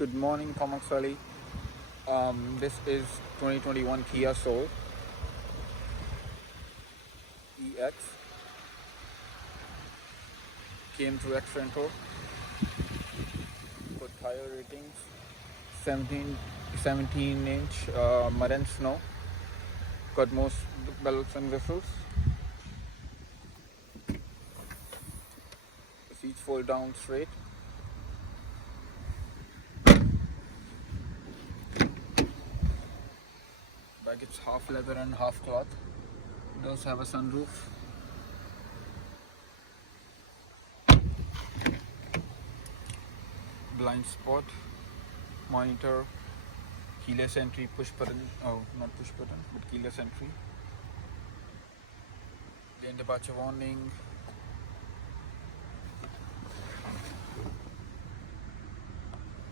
Good morning, Comox Valley. This is 2021 Kia Soul EX. Came through X-Rental. Good tire ratings. 17-inch mud and snow. Got most bells and whistles. The seats fold down straight. Back it's half leather and half cloth. Does have a sunroof. Blind spot monitor, keyless entry, push button, not push button but keyless entry, lane departure warning,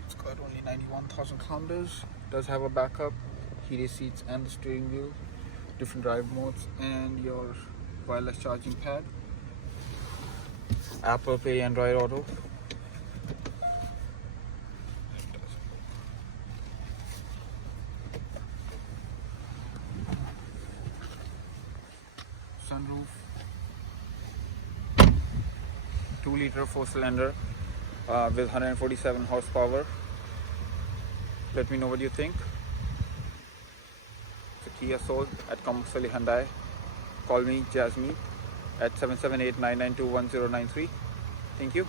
it's got only 91,000 kilometers, does have a backup, heated seats and the steering wheel, different drive modes and your wireless charging pad, Apple Pay, Android Auto. Sunroof, 2-liter 4-cylinder with 147 horsepower. Let me know what you think. It's a Kia Soul at Comox Valley Hyundai. Call me Jasmeet at 778-992-1093. Thank you.